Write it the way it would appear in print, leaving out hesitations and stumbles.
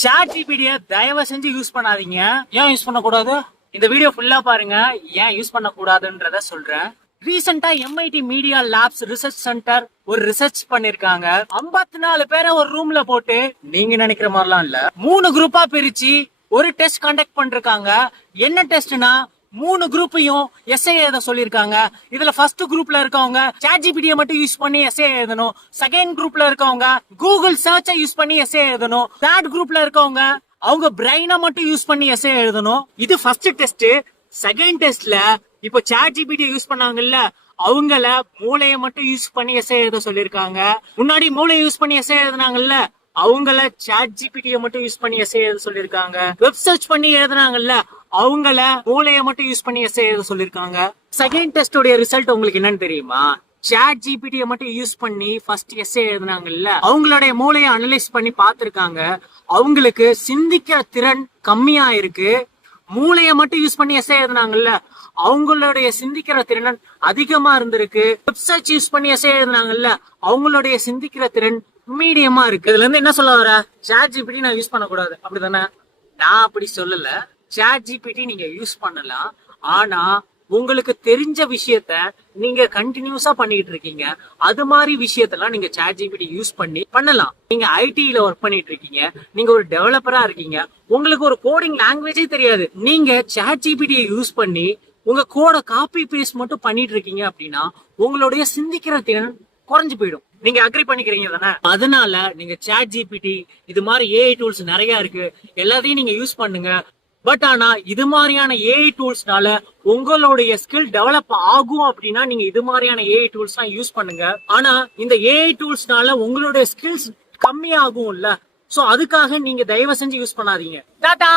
Chat ஜிபிடியை தயவு செஞ்சு use பண்ணாதீங்க. ஏன் யூஸ் பண்ணக்கூடாது? இந்த வீடியோ ஃபுல்லா பாருங்க, ஏன் யூஸ் பண்ணக்கூடாதுன்றத சொல்றேன். ரீசெண்டா MIT media labs research centre ஒரு ரிசர்ச் பண்ணிருக்காங்க. 54 பேரை ஒரு ரூம்ல போட்டு, நீங்க நினைக்கிற மாதிரிலாம் இல்ல, 3 குரூப்பா பிரிச்சு ஒரு டெஸ்ட் கண்டக்ட் பண்ணிருக்காங்க. என்ன டெஸ்ட்னா, 3 குரூப்பையும் எஸ்ஏ எழுத சொல்லிருக்காங்க. இதுல ஃபர்ஸ்ட் குரூப்ல இருக்கவங்க சாட் ஜிபிடியை மட்டும் யூஸ் பண்ணி எஸ்ஏ எழுதணும். செகண்ட் குரூப்ல இருக்கவங்க கூகுள் சர்ச்சை யூஸ் பண்ணி எஸ்ஏ எழுதணும். தேர்ட் குரூப்ல இருக்கவங்க அவங்க பிரெயினை மட்டும் யூஸ் பண்ணி எஸ்ஏ எழுதணும். இது ஃபர்ஸ்ட் டெஸ்ட். செகண்ட் டெஸ்ட்ல இப்போ சாட் ஜிபிடியை யூஸ் பண்ணாங்கல்ல, அவங்கள மூளையை மட்டும் யூஸ் பண்ணி எஸ்ஏ எழுத சொல்லிருக்காங்க. முன்னாடி மூளையை யூஸ் பண்ணி எஸ்ஏ எழுதினாங்கல்ல, அவங்கள சாட் ஜிபிடியை மட்டும் யூஸ் பண்ணி எஸ்ஏ எழுத சொல்லிருக்காங்க. வெப் சர்ச் பண்ணி எழுதினாங்கல்ல, அவங்கள மூளையை மட்டும் யூஸ் பண்ணி எஸ்ஏ எழுத சொல்லிருக்காங்க. செகண்ட் டெஸ்டோட ரிசல்ட் உங்களுக்கு என்னன்னு தெரியுமா? சாட் ஜிபிடியை மட்டும் யூஸ் பண்ணி ஃபர்ஸ்ட் எஸ்ஏ எழுதினாங்கல்ல, அவங்களுடைய மூளையை அனலைஸ் பண்ணி பார்த்திருக்காங்க. அவங்களுக்கு சிந்திக்கிற திறன் கம்மியா இருக்கு. மூளையை மட்டும் யூஸ் பண்ணி எஸ்ஏ எழுதினாங்கல்ல, அவங்களுடைய சிந்திக்கிற திறன் அதிகமா இருந்திருக்கு. வெப்சைட் யூஸ் பண்ணி எஸ்ஏ எழுதினாங்கல்ல, அவங்களுடைய சிந்திக்கிற திறன் மீடியமா இருக்கு. இதுல இருந்து என்ன சொல்ல வர? சாட் ஜிபிடி நான் யூஸ் பண்ணக்கூடாது அப்படிதானே? நான் அப்படி சொல்லல. சாட் ஜிபிடி நீங்க யூஸ் பண்ணலாம். ஆனா உங்களுக்கு தெரிஞ்ச விஷயத்த நீங்க கண்டினியூஸா பண்ணிட்டு இருக்கீங்க. அது மாதிரி விஷயத்தெல்லாம் நீங்க சாட் ஜிபிடி யூஸ் பண்ணி பண்ணலாம். நீங்க ஐடில ஒர்க் பண்ணிட்டு இருக்கீங்க, நீங்க ஒரு டெவலப்பரா இருக்கீங்க, உங்களுக்கு ஒரு கோடிங் லாங்குவேஜே தெரியாது. நீங்க சாட் ஜிபிடியை யூஸ் பண்ணி உங்க கோட காப்பி பேஸ்ட் மட்டும் பண்ணிட்டு இருக்கீங்க அப்படின்னா உங்களுடைய சிந்திக்கிற திறன் குறைஞ்சு போயிடும். நீங்க அக்ரி பண்ணிக்கிறீங்க தானே? அதனால நீங்க சாட் ஜிபிடி இது மாதிரி ஏஐ டூல்ஸ் நிறைய இருக்கு, எல்லாத்தையும் நீங்க யூஸ் பண்ணுங்க. பட் ஆனா இது மாதிரியான ஏஐ டூல்ஸ்னால உங்களுடைய ஸ்கில் டெவலப் ஆகும் அப்படின்னா நீங்க இது மாதிரியான ஏஐ டூல்ஸ் தான் யூஸ் பண்ணுங்க. ஆனா இந்த ஏஐ டூல்ஸ்னால உங்களுடைய ஸ்கில்ஸ் கம்மி ஆகும்ல, சோ அதுக்காக நீங்க தயவு செஞ்சு யூஸ் பண்ணாதீங்க. டாடா.